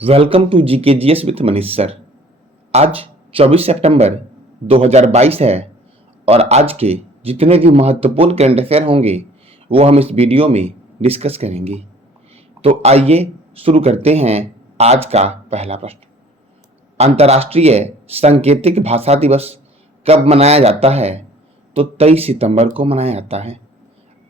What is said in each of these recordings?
Welcome to GKGS with Manish sir. आज 24 सितंबर 2022 है और आज के जितने भी महत्वपूर्ण करंट अफेयर होंगे वो हम इस वीडियो में डिस्कस करेंगे। तो आइए शुरू करते हैं आज का पहला प्रश्न। अंतर्राष्ट्रीय सांकेतिक भाषा दिवस कब मनाया जाता है? तो 23 सितंबर को मनाया जाता है।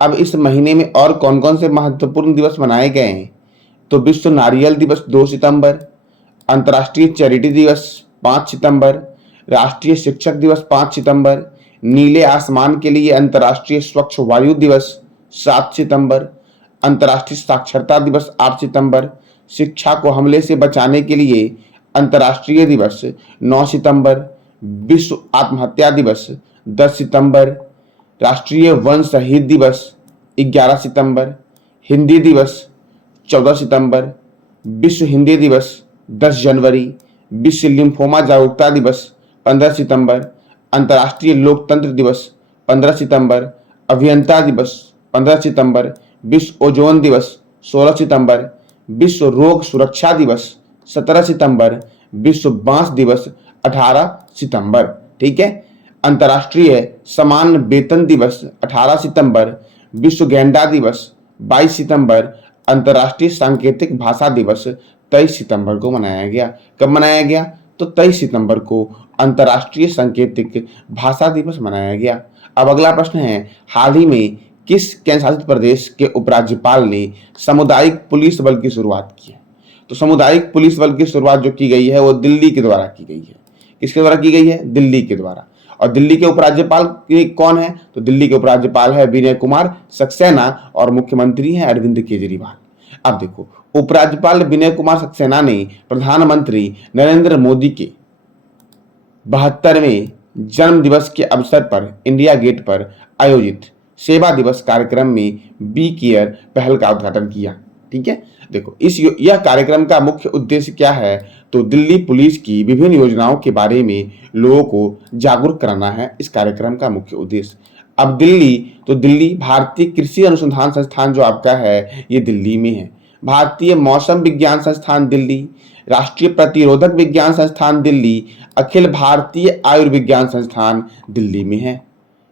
अब इस महीने में और कौन कौन से महत्वपूर्ण दिवस मनाए गए हैं? तो विश्व नारियल दिवस 2 सितंबर, अंतर्राष्ट्रीय चैरिटी दिवस 5 सितंबर, राष्ट्रीय शिक्षक दिवस 5 सितंबर, नीले आसमान के लिए अंतर्राष्ट्रीय स्वच्छ वायु दिवस 7 सितंबर, अंतर्राष्ट्रीय साक्षरता दिवस 8 सितंबर, शिक्षा को हमले से बचाने के लिए अंतर्राष्ट्रीय दिवस 9 सितंबर, विश्व आत्महत्या दिवस 10 सितंबर, राष्ट्रीय वन शहीद दिवस 11 सितंबर, हिंदी दिवस 14 सितंबर, विश्व हिंदी दिवस 10 जनवरी, विश्व लिम्फोमा जागरूकता दिवस 15 सितंबर, अंतर्राष्ट्रीय लोकतंत्र दिवस 15 सितंबर, अभियंता दिवस 15 सितंबर, विश्व ओजोन दिवस 16 सितंबर, विश्व रोग सुरक्षा दिवस 17 सितंबर, विश्व बांस दिवस 18 सितंबर। ठीक है। अंतर्राष्ट्रीय समान वेतन दिवस 18 सितंबर, विश्व गैंडा दिवस 22 सितंबर, अंतर्राष्ट्रीय सांकेतिक भाषा दिवस 23 सितंबर को मनाया गया। कब मनाया गया? तो 23 सितंबर को अंतर्राष्ट्रीय सांकेतिक भाषा दिवस मनाया गया। अब अगला प्रश्न है, हाल ही में किस केंद्र शासित प्रदेश के उपराज्यपाल ने सामुदायिक पुलिस बल की शुरुआत की है? तो सामुदायिक पुलिस बल की शुरुआत जो की गई है वो दिल्ली के द्वारा की गई है। किसके द्वारा की गई है? दिल्ली के द्वारा। और दिल्ली के उपराज्यपाल कौन है? तो दिल्ली के उपराज्यपाल है विनय कुमार सक्सेना और मुख्यमंत्री हैं अरविंद केजरीवाल। अब देखो, उपराज्यपाल विनय कुमार सक्सेना ने प्रधानमंत्री नरेंद्र मोदी के 72वें जन्म दिवस के अवसर पर इंडिया गेट पर आयोजित सेवा दिवस कार्यक्रम में बी केयर पहल का उद्घाटन किया। ठीक है। देखो, यह कार्यक्रम का मुख्य उद्देश्य क्या है? तो दिल्ली पुलिस की विभिन्न योजनाओं के बारे में लोगों को जागरूक कराना है इस कार्यक्रम का मुख्य उद्देश्य। अब दिल्ली भारतीय कृषि अनुसंधान संस्थान जो आपका है ये दिल्ली में है। भारतीय मौसम विज्ञान संस्थान दिल्ली, राष्ट्रीय प्रतिरोधक विज्ञान संस्थान दिल्ली, अखिल भारतीय आयुर्विज्ञान संस्थान दिल्ली में है।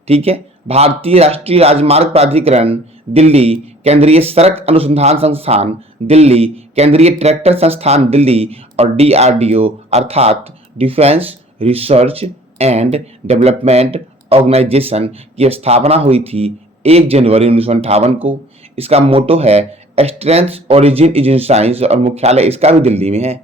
ठीक है। भारतीय राष्ट्रीय राजमार्ग प्राधिकरण दिल्ली, केंद्रीय सड़क अनुसंधान संस्थान दिल्ली, केंद्रीय ट्रैक्टर संस्थान दिल्ली और डीआरडीओ अर्थात defence research and development organisation की स्थापना हुई थी 1 जनवरी 1958 को। इसका मोटो है strength origin is in science और मुख्यालय इसका भी दिल्ली में है।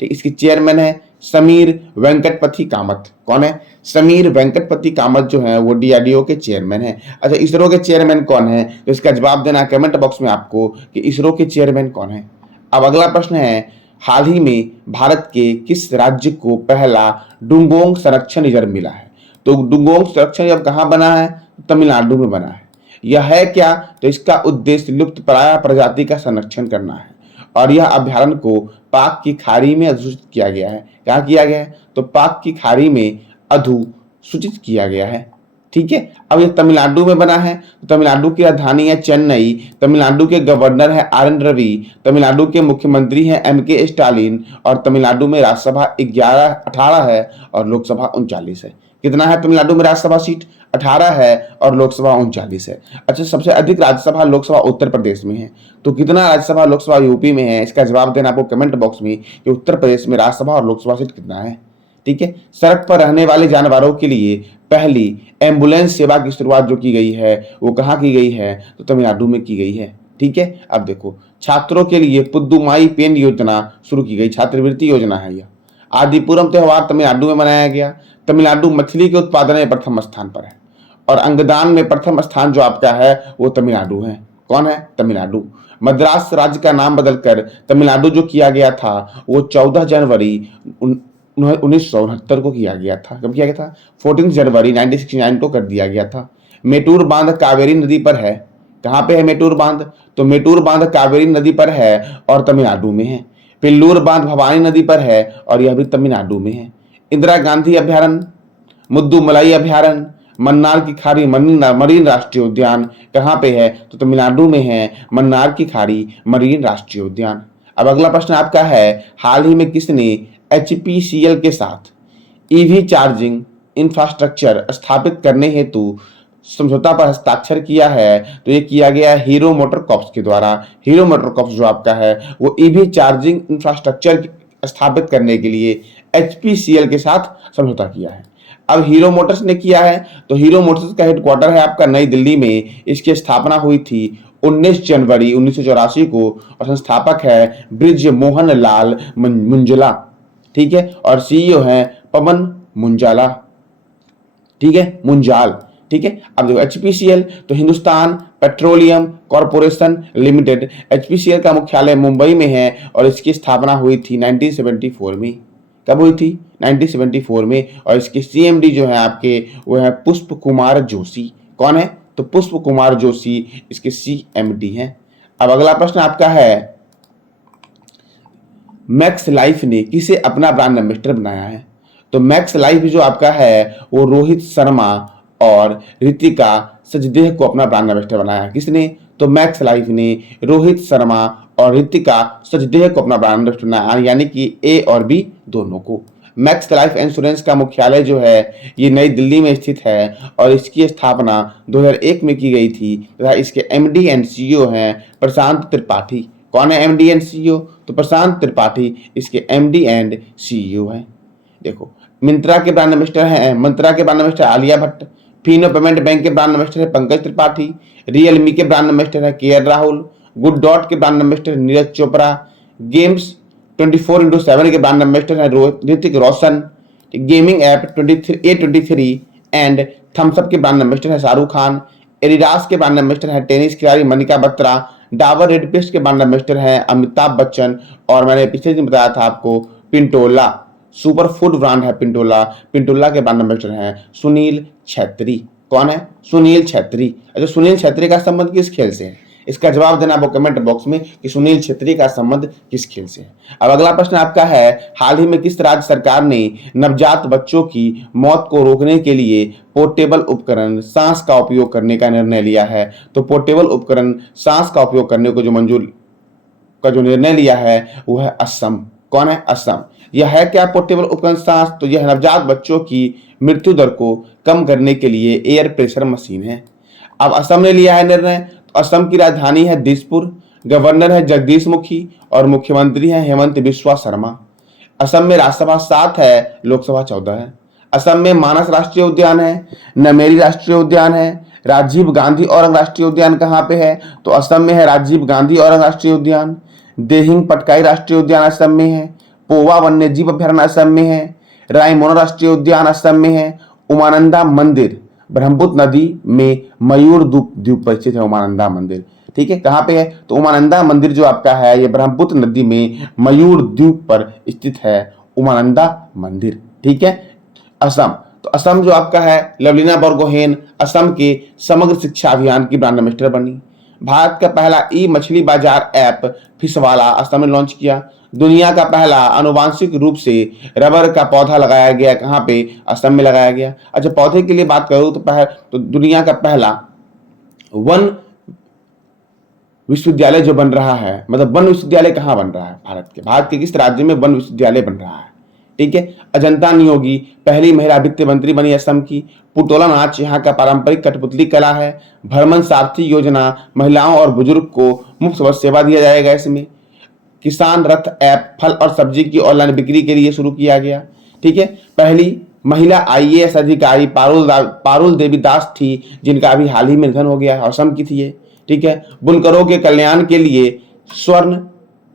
ठीक। इसकी चेयरमैन है समीर वेंकटपति कामत। कौन है? समीर वेंकटपति कामत जो है वो डीआरडीओ के चेयरमैन है। अच्छा, इसरो के चेयरमैन कौन है? तो इसका जवाब देना कमेंट बॉक्स में आपको कि इसरो के चेयरमैन कौन है। अब अगला प्रश्न है, हाल ही में भारत के किस राज्य को पहला डुंगोंग संरक्षण रिजर्व मिला है? तो डुंगोंग संरक्षण रिजर्व कहाँ बना है? तमिलनाडु में बना है। यह है क्या? तो इसका उद्देश्य लुप्तप्राय प्रजाति का संरक्षण करना है और यह अभ्यारण्य को पाक की खाड़ी में अधिसूचित किया गया है। क्या किया गया है? तो पाक की खाड़ी में अधिसूचित किया गया है। ठीक है। अब यह तमिलनाडु में बना है। तमिलनाडु की राजधानी है चेन्नई, तमिलनाडु के गवर्नर है आर एन रवि, तमिलनाडु के मुख्यमंत्री हैं एम के स्टालिन और तमिलनाडु में राज्यसभा 18 है और लोकसभा 39 है। कितना है तमिलनाडु में राज्यसभा सीट? 18 है और लोकसभा 39 है। अच्छा, सबसे अधिक राज्यसभा लोकसभा उत्तर प्रदेश में है। तो कितना राज्यसभा लोकसभा यूपी में है? इसका जवाब देना आपको कमेंट बॉक्स में कि उत्तर प्रदेश में राज्यसभा और लोकसभा सीट कितना है। ठीक है। सड़क पर रहने वाले जानवरों के लिए पहली एम्बुलेंस सेवा की शुरुआत जो की गई है वो कहाँ की गई है? तो तमिलनाडु में की गई है। ठीक है। अब देखो, छात्रों के लिए पुद्दुमाई पेन योजना शुरू की गई, छात्रवृत्ति योजना है यह। आदिपुरम त्योहार तमिलनाडु में मनाया गया। तमिलनाडु मछली के उत्पादन में प्रथम स्थान पर है और अंगदान में प्रथम स्थान जो आपका है वो तमिलनाडु है। कौन है? तमिलनाडु। मद्रास राज्य का नाम बदलकर तमिलनाडु जो किया गया था वो 14 जनवरी 1969 को किया गया था। कब किया गया था? 14 जनवरी 1969 को कर दिया गया था। मेटूर बांध कावेरी नदी पर है। कहाँ पे है मेटूर बांध? तो मेटूर बांध कावेरी नदी पर है और तमिलनाडु में है। पिल्लूर बांध भवानी नदी पर है और यह भी तमिलनाडु में है। इंदिरा गांधी अभ्यारण्य, मुद्दुमलाई अभ्यारण्य, मन्नार की खाड़ी मरीन राष्ट्रीय उद्यान कहाँ पे है? तो तमिलनाडु में है मन्नार की खाड़ी मरीन राष्ट्रीय उद्यान। अब अगला प्रश्न आपका है, हाल ही में किसने HPCL के साथ ईवी चार्जिंग इंफ्रास्ट्रक्चर स्थापित करने हेतु समझौता पर हस्ताक्षर किया है? तो ये किया गया हीरो मोटर कॉर्प्स के द्वारा। हीरो मोटर कॉर्प्स जो आपका है वो ईवी चार्जिंग इंफ्रास्ट्रक्चर स्थापित करने के लिए HPCL के साथ समझौता किया है। अब हीरो मोटर्स ने किया है, तो हीरो मोटर्स का हेडक्वार्टर है आपका नई दिल्ली में। इसकी स्थापना हुई थी 19 जनवरी 1984 को और संस्थापक है ब्रिज मोहन लाल मुंजाला, ठीक है, और सीईओ है पवन मुंजाला, ठीक है, मुंजाल, ठीक है। अब देखो HPCL तो Hindustan petroleum corporation limited, HPCL का मुख्यालय मुंबई में है और इसकी स्थापना हुई थी 1974 में। कब हुई थी? 1974 में। और इसके CMD जो है आपके वो है पुष्प कुमार जोशी। कौन है? तो पुष्प कुमार जोशी इसके CMD हैं। अब अगला प्रश्न आपका है, मैक्स लाइफ ने किसे अपना ब्रांड एम्बेसडर बनाया है? तो मैक्स लाइफ जो आपका है वो रोहित शर्मा और रितिका सजदेह को अपना ब्रांड एम्बेसडर बनाया है। किसने? तो मैक्स लाइफ ने रोहित शर्मा और रितिका सजदेह को अपना ब्रांड एम्बेसडर बनाया, यानी कि A और B दोनों को। मैक्स लाइफ इंश्योरेंस का मुख्यालय जो है ये नई दिल्ली में स्थित है और इसकी स्थापना 2001 में की गई थी तथा इसके MD एंड CEO हैं प्रशांत त्रिपाठी। कौन है MD एंड CEO? तो प्रशांत त्रिपाठी इसके MD एंड CEO हैं। देखो मिंत्रा के ब्रांड एम्बेसडर हैं, मंत्रा के brand ambassador Alia Bhatt, Fino payment bank के ब्रांड एम्बेसडर है पंकज त्रिपाठी, रियलमी के ब्रांड एम्बेसडर है KL राहुल, गुड डॉट के brand ambassador Neeraj Chopra, games 24/7 के ब्रांड एम्बेसडर है Hrithik Roshan, gaming app A23 and Thums Up के ब्रांड एम्बेसडर है शाहरुख खान, एडिडास के ब्रांड एम्बेसडर है टेनिस खिलाड़ी मनिका बत्रा, डाबर रेड पेस्ट के ब्रांड एम्बेसडर है अमिताभ बच्चन और मैंने पिछले दिन बताया था आपको पिंटोला सुपर फूड ब्रांड है पिंटोला। पिंटोला के ब्रांड एम्बेसडर हैं सुनील छेत्री। कौन है? सुनील छेत्री। अच्छा, सुनील छेत्री का संबंध किस खेल से है? इसका जवाब देना आपको कमेंट बॉक्स में कि सुनील छेत्री का संबंध किस खेल से है। अब अगला प्रश्न आपका है, हाल ही में किस राज्य सरकार ने नवजात बच्चों की मौत को रोकने के लिए पोर्टेबल उपकरण सांस का उपयोग करने का निर्णय लिया है? तो पोर्टेबल उपकरण सांस का उपयोग करने को जो निर्णय लिया है वो है असम। कौन है? असम। यह है क्या पोर्टेबल उपकरण सांस? तो यह नवजात बच्चों की मृत्यु दर को कम करने के लिए एयर प्रेशर मशीन है। अब असम ने लिया है निर्णय। तो असम की राजधानी है दिसपुर, गवर्नर है जगदीश मुखी और मुख्यमंत्री है हेमंत बिस्वा शर्मा। असम में राज्यसभा 7 है, लोकसभा 14 है। असम में मानस राष्ट्रीय उद्यान है, नमेरी राष्ट्रीय उद्यान है, राजीव गांधी औरंग राष्ट्रीय उद्यान कहाँ पे है? तो असम में है राजीव गांधी औरंग राष्ट्रीय उद्यान। देहिंग पटकाई राष्ट्रीय उद्यान असम में है, पोवा वन्य जीव अभ्यारण्य असम में है, रायमोना राष्ट्रीय उद्यान असम में है, उमानंदा मंदिर ब्रह्मपुत्र नदी में मयूर द्वीप पर स्थित है उमानंदा मंदिर। ठीक है, कहाँ पे है? तो उमानंदा मंदिर जो आपका है ये ब्रह्मपुत्र नदी में मयूर द्वीप पर स्थित है उमानंदा मंदिर। ठीक है, असम। तो असम जो आपका है लवलीना बोरगोहेन असम के समग्र शिक्षा अभियान की ब्रांड एम्बेसडर बनी। भारत का पहला मछली बाजार ऐप फिशवाला असम ने लॉन्च किया। दुनिया का पहला आनुवांशिक रूप से रबर का पौधा लगाया गया, कहाँ पे? असम में लगाया गया। अच्छा, पौधे के लिए बात करूं तो दुनिया का पहला वन विश्वविद्यालय जो बन रहा है, मतलब वन विश्वविद्यालय कहाँ बन रहा है? भारत के किस राज्य में वन विश्वविद्यालय बन रहा है? ठीक है, अजंता नियोगी पहली महिला वित्त मंत्री बनी असम की। पुतोला नाच यहाँ का पारंपरिक कठपुतली कला है। भ्रमण सारथी योजना महिलाओं और बुजुर्ग को मुफ्त बस सेवा दिया जाएगा इसमें। किसान रथ ऐप फल और सब्जी की ऑनलाइन बिक्री के लिए शुरू किया गया। ठीक है, पहली महिला IAS अधिकारी पारुल देवी दास थी जिनका अभी हाल ही में निधन हो गया, असम की थी ये। ठीक है, बुनकरों के कल्याण के लिए स्वर्ण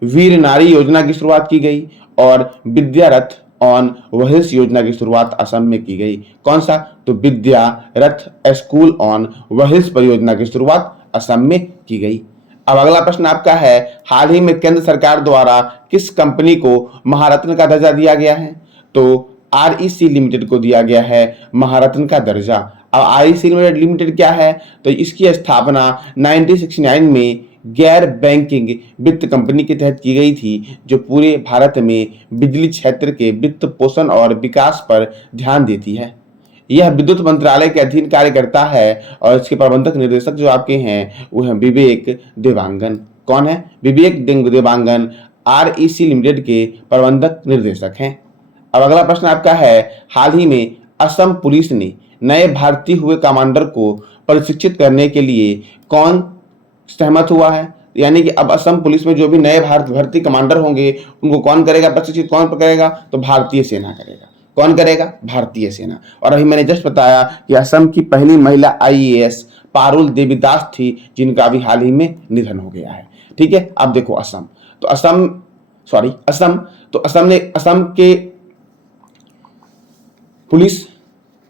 वीर नारी योजना की शुरुआत की गई और विद्या रथ ऑन व्हील्स योजना की शुरुआत असम में की गई। कौन सा? तो विद्या रथ स्कूल ऑन व्हील्स परियोजना की शुरुआत असम में की गई। अब अगला प्रश्न आपका है, हाल ही में केंद्र सरकार द्वारा किस कंपनी को महारत्न का दर्जा दिया गया है? तो REC लिमिटेड को दिया गया है महारत्न का दर्जा। अब REC लिमिटेड क्या है? तो इसकी स्थापना 1969 में गैर बैंकिंग वित्त कंपनी के तहत की गई थी जो पूरे भारत में बिजली क्षेत्र के वित्त पोषण और विकास पर ध्यान देती है। यह विद्युत मंत्रालय के अधीन कार्य करता है और इसके प्रबंधक निर्देशक जो आपके हैं वो है विवेक देवांगन। कौन है? विवेक देवांगन REC लिमिटेड के प्रबंधक निर्देशक हैं। अब अगला प्रश्न आपका है, हाल ही में असम पुलिस ने नए भर्ती हुए कमांडर को प्रशिक्षित करने के लिए कौन सहमत हुआ है? यानी कि अब असम पुलिस में जो भी नए भर्ती कमांडर होंगे उनको कौन करेगा प्रशिक्षित? कौन करेगा? तो भारतीय सेना करेगा। कौन करेगा? भारतीय सेना। और अभी मैंने जस्ट बताया कि असम की पहली महिला IAS पारुल देवीदास थी, जिनका अभी हाल ही में निधन हो गया है। ठीक है, अब देखो असम तो असम के पुलिस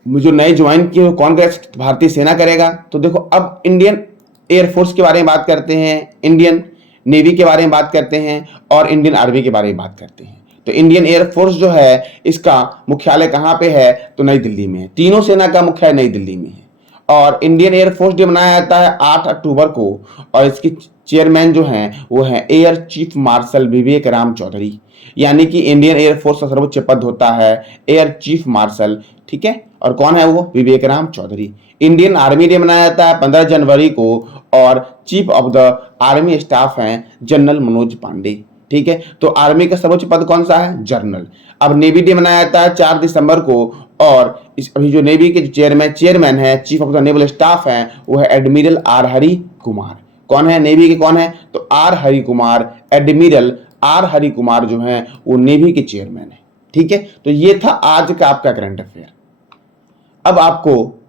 जो नए ज्वाइन किए कौन करेगा? भारतीय सेना करेगा। तो देखो अब इंडियन एयरफोर्स के बारे में बात करते हैं, इंडियन नेवी के बारे में बात करते हैं और इंडियन आर्मी के बारे में बात करते हैं। तो इंडियन एयरफोर्स जो है इसका मुख्यालय कहाँ पे है? तो नई दिल्ली में है। तीनों सेना का मुख्यालय नई दिल्ली में है। और इंडियन एयरफोर्स डे मनाया जाता है 8 अक्टूबर को और इसकी चेयरमैन जो हैं वो हैं एयर चीफ मार्शल विवेक राम चौधरी। यानी कि इंडियन एयरफोर्स का सर्वोच्च पद होता है एयर चीफ मार्शल। ठीक है, और कौन है वो? Vivek Ram Chaudhary. Indian army day मनाया जाता है 15 जनवरी को और chief of the army staff हैं जनरल मनोज पांडे। ठीक है, तो आर्मी का सर्वोच्च पद कौन सा है? जनरल। अब नेवी डे मनाया जाता है 4 दिसंबर को और इस अभी जो नेवी के चेयरमैन है chief of the naval staff हैं वो है एडमिरल R हरि कुमार। कौन है नेवी के? कौन है? तो R Hari Kumar, admiral R Hari Kumar जो हैं वो नेवी के चेयरमैन है। ठीक है, तो ये था आज का आपका करंट अफेयर। अब आपको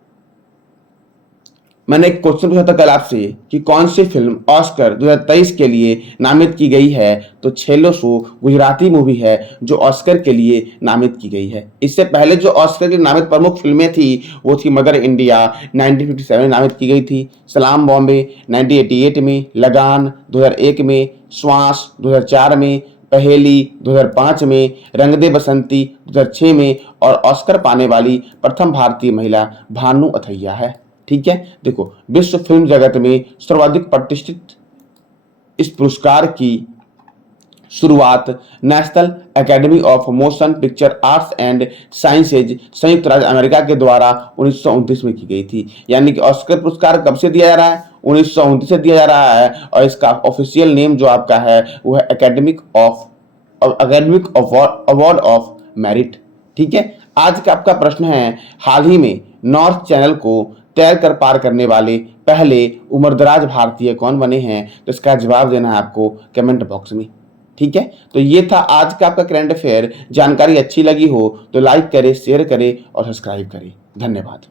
मैंने एक क्वेश्चन पूछा था कल आपसे कि कौन सी फिल्म ऑस्कर 2023 के लिए नामित की गई है? तो छेलो सो गुजराती मूवी है जो ऑस्कर के लिए नामित की गई है। इससे पहले जो ऑस्कर की नामित प्रमुख फिल्में थी वो थी मदर इंडिया 1957 में नामित की गई थी, सलाम बॉम्बे 1988 में, लगान 2001 में, श्वास 2004 में, पहेली 2005 में, रंग दे बसंती 2006 में और ऑस्कर पाने वाली प्रथम भारतीय महिला भानु अथैया है। ठीक है, देखो विश्व फिल्म जगत में सर्वाधिक प्रतिष्ठित इस पुरस्कार की शुरुआत national academy of motion picture arts and sciences संयुक्त राज्य अमेरिका के द्वारा 1929 में की गई थी। यानी कि ऑस्कर पुरस्कार कब से दिया जा रहा है? 1929 से दिया जा रहा है और इसका ऑफिशियल नेम जो आपका है वो है एकेडमिक अवार्ड ऑफ मेरिट। ठीक है, आज का आपका प्रश्न है, हाल ही में नॉर्थ चैनल को तैर कर पार करने वाले पहले उम्रदराज भारतीय कौन बने हैं? तो इसका जवाब देना है आपको कमेंट बॉक्स में। ठीक है, तो ये था आज का आपका करंट अफेयर। जानकारी अच्छी लगी हो तो लाइक करें, शेयर करें और सब्सक्राइब करें। धन्यवाद।